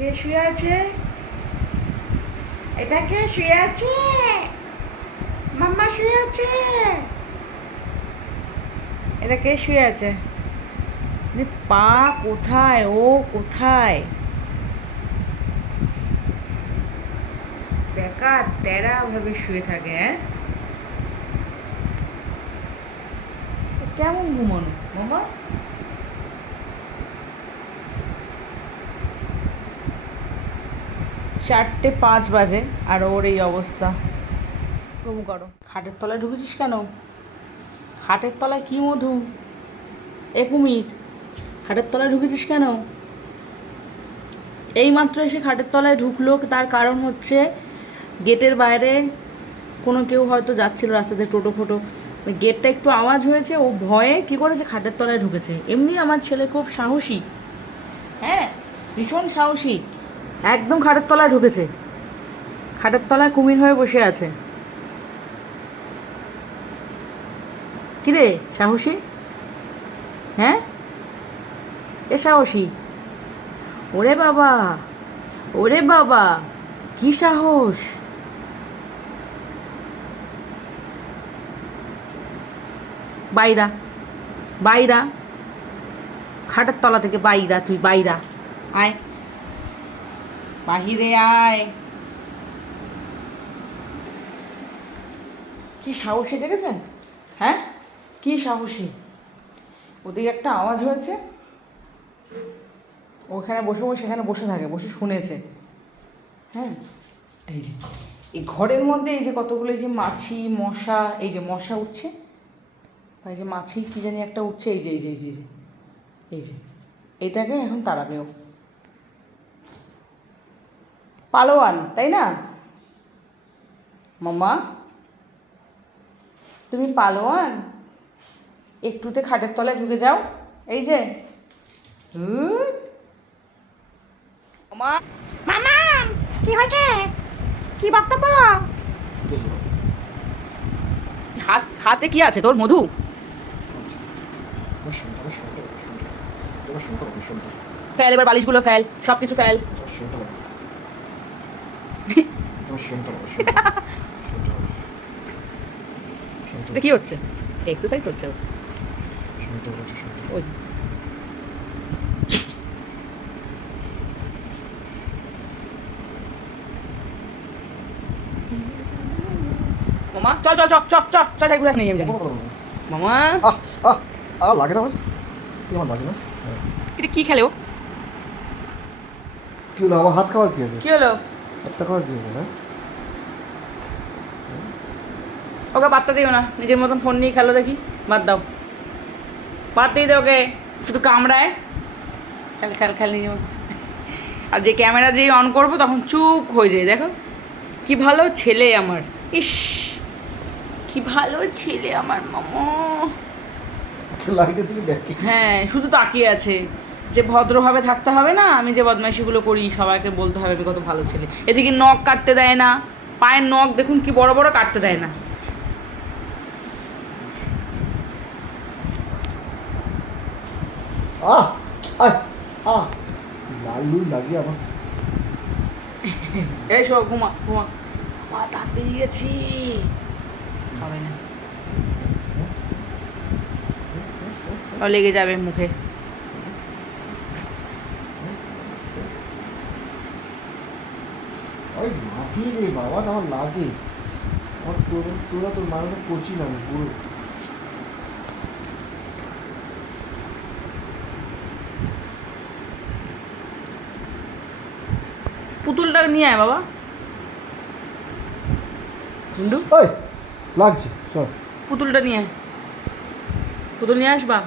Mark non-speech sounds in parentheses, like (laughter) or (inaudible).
কে শুয়ে আছে? এটা কে শুয়ে আছে? মাম্মা শুয়ে আছে? এটা কে শুয়ে আছে? পা কোথায়? ও কোথায়? বেকার, টেরা ভাবে শুয়ে থাকে হ্যাঁ? কেমন ঘুমানো? মামা চারটে পাঁচ বাজে, আর ওর এই অবস্থা। ঘুম করো। খাটের তলায় ঢুকেছিস কেন? খাটের তলায় কি মধু? এ কুমির খাটের তলায় ঢুকেছিস কেন? এই মাত্র এসে খাটের তলায় ঢুকলো, তার কারণ হচ্ছে গেটের বাইরে কোনো কেউ হয়তো যাচ্ছিল রাস্তাতে টোটো ফোটো। গেটটা একটু আওয়াজ হয়েছে, ও ভয়ে কি করেছে? খাটের তলায় ঢুকেছে। এমনি আমার ছেলে খুব সাহসী। হ্যাঁ ভীষণ সাহসী। একদম খাটের তলায় ঢুকেছে। খাটের তলায় কুমির হয়ে বসে আছে। কিরে, সাহসী? হ্যাঁ? এ সাহসী। ওরে বাবা ওরে বাবা, কি সাহস? বাইরা বাইরা। খাটের তলা থেকে বাইরা, তুই বাইরা। আয়। বাহিরে আয়। কি সাহসী দেখেছেন? হ্যাঁ? কি সাহসী? ওদিকে একটা আওয়াজ হয়েছে। ওখানে বসে বসে সেখানে বসে থাকে বসে শুনেছে। হ্যাঁ? এই যে এই ঘরের মধ্যে এই যে কতগুলো এই যে মাছি মশা এই যে মশা উঠছে। এই যে মাছি কী জানি একটা উঠছে এই যে এই যে এই যে এই যে এই যে। এটাকে এখন তাড়াবেও পালোয়ান তাই না? মাম্মা তুমি পালোয়ান? একটুতে খাটের তলায় ঢুকে যাও। এই যে। মামা মামা কি হয়েছে? কি বক্তব্য? হাত হাতে কি আছে তোর মধু? ফেল এবার বালিশগুলো ফেল সব কিছু ফেল। এটা কি হচ্ছে? এক্সারসাইজ হচ্ছে? ওই মামা চল চল চল চল চল চল যাই। ঘুরে নিয়ে মামা লাগে না কি আমার লাগে না? কি খেলে ও? কি হলো? আমার হাত খাওয়ার কি হবে কি হলো? খাওয়ার কি না ওকে বার্তা দিও না নিজের মতন ফোন নিয়ে খেলো দেখি বাদ দাও। বাদ দিয়ে ওকে শুধু কামড়ায়। খেল খেল খেল নিজের মতো আর যে ক্যামেরা যেই অন করব তখন চুপ হয়ে যায় দেখো। কি ভালো ছেলে আমার ইস। কি ভালো ছেলে আমার মামা। দেখি। হ্যাঁ শুধু তাকিয়ে আছে। যে ভদ্রভাবে থাকতে হবে না আমি যে বদমাইশিগুলো করি সবাইকে বলতে হবে আমি কত ভালো ছেলে। এদিকে নখ কাটতে দেয় না পায়ের নখ দেখুন কি বড় বড় কাটতে দেয় না। (laughs) এই সব ঘুমা ঘুমা। মা গেছি হবে না। লেগে যাবে মুখে। ওই লাগে রে বাবা আমার লাগে। আমার তোর তোরা তোর মানুষ করছি না আমি পুরো। পুতুলটা নিয়ে আয় বাবা। গুন্ডু ওই লাগছে সব পুতুলটা নিয়ে আয়। পুতুল নিয়ে আসবা?